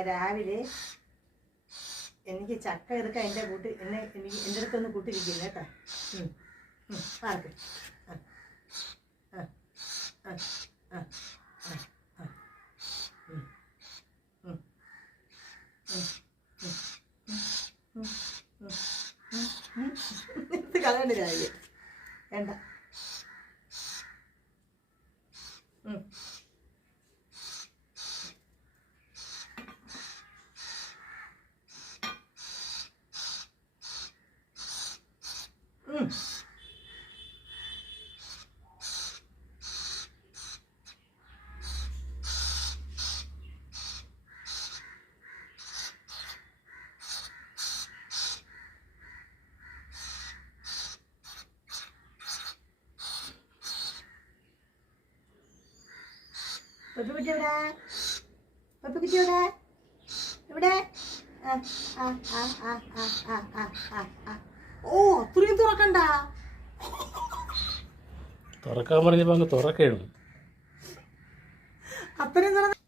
രാവിലെ എനിക്ക് ചക്ക എടുക്കാൻ എന്റെ കൂട്ടി എന്നെ എനിക്ക് എന്റെ അടുത്തൊന്ന് കൂട്ടിരിക്കുന്നു കേട്ടോ. പാർക്ക് ഇത് കളയണ്ട രാവിലെ. വേണ്ട. ഉം. പപ്പുക്കുട്ടി എവിടെ? പപ്പുക്കുട്ടി എവിടെ? എവിടെ? ആ, ആ, ആ, ആ, ആ, ആ, ആ, ആ, ആ. ഓ അത്രയും തുറക്കണ്ട തുറക്കാൻ പറഞ്ഞപ്പോൾ അങ്ങ് തുറക്കണം. അത്രയും തുറന്ന